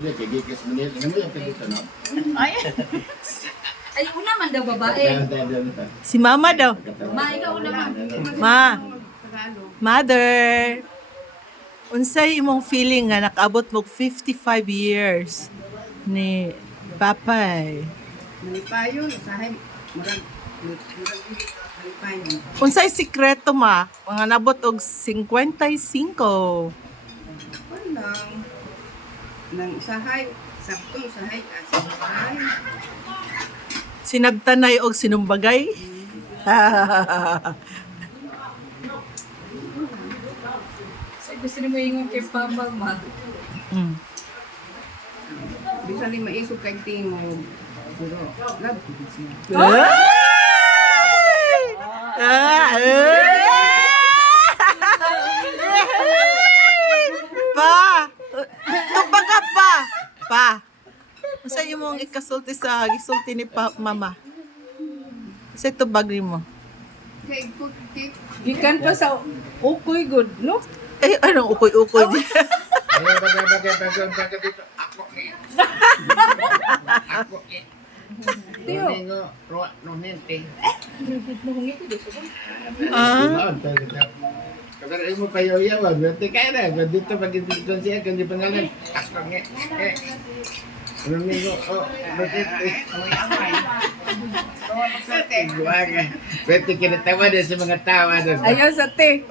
Gigikas mo niya. Tingnan mo yung pagkita, no? Ay, una man daw babae. Si mama daw. Ma, ikaw una man. Ma. Mother. Unsay imong feeling nga nakaabot mo 55 years ni Papay? Malipayon, usahay, murag malipayon. Unsay sikreto ma? Mga nabot og 55. Walang, nang usahay, sakto usahay, usahay. Sinabtanay og sinumbagay? Gusto ni mo ingon kay Papa, ma. Mm. Bisa ni maisog kay tingog. Pero, love ko siya. Pa! Tubaga pa! Pa! Masa imong ikasulti sa gisulti ni mama? Sa tubag mo? Kay good cake. Gikan pa sa ukoy good, no? Eh, anong ukoy-ukoy di? Ayaw, bagay dito. Ako eh. Ako eh. Domingo, Nonente. Kasi mo kayo yawa, berarti kaya na. Dito pag-dito siya, kundi pangalan. Ako eh. Domingo, Nonente. Pwede kinatawa din sa mga tawa doon. Ayaw sa te.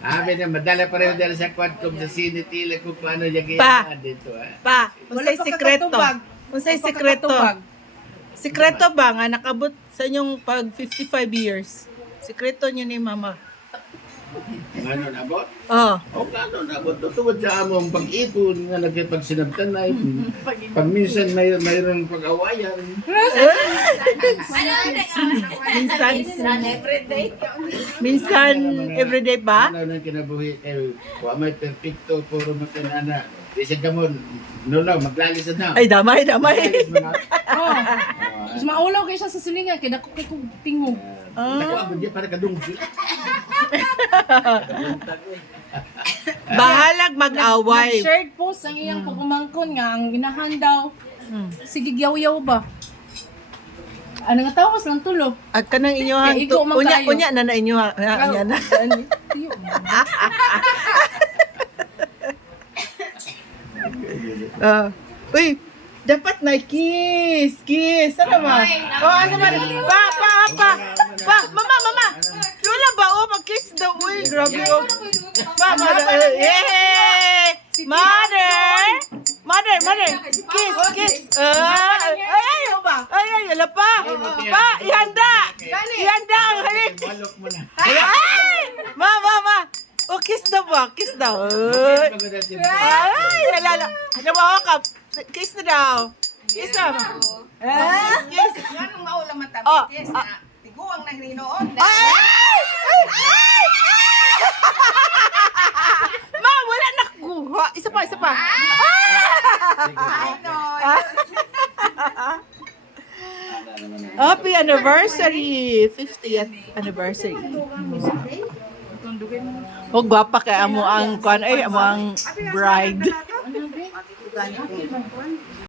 Amin na, madala pa rin dahil sa quadcom sa sinitila kung paano yung Pa. dito. Pa, Wala unsay pa sikreto? kakatubag. Unsay Wala pa sikreto? kakatubag. Sikreto ba nga nakabot sa inyong pag 55 years? Sikreto niyo ni mama. Ano na ba? Oh. O ano na ba? Tungkol sa among pag-ipon nga nagkipagsinabtanay. Pag minsan mayroong pag-awayan. Minsan minsan everyday ba? Ano na kinabuhi kayo? Wa may perfecto, puro makinana. Di siya gamon. No, maglalis na. Ay, damay. Maglalis mo na. Mas maulaw kay siya sa silingan kay dako kay kog tingog. Ako abot di para kadungsi. Bahalag mag-away. Shared post ang iyang pagumangkon nga ang inahan daw. Hmm. Sige yaw-yaw ba? Ano nga tawas lang tulo. At kanang inyohan Kaya ikaw man kayo. unya na inyo nya na. Tiyo. Uy, dapat na kiss. Ano ba? Oh, ano ba? Pa, mama. Wala ba? Oh, mag-kiss daw. Uy, grabe oh. Mama, yay! Mother. Kiss. Ay, wala pa. Pa, ihanda ang halik. Balok mo na. Ay! Mama. Oh, kiss daw ba? Kiss daw. Ay, wala. Ano ba ka? Kiss na daw. Kiss na. Yes, yan ang maula mata. Oh, Yes, na. Tiguang na hirinoon. Ay! Ma, wala na kuha. Isa pa. I know. Happy anniversary! 50th anniversary. Oh, gwapa kay amo ang amo ang bride. Ganito.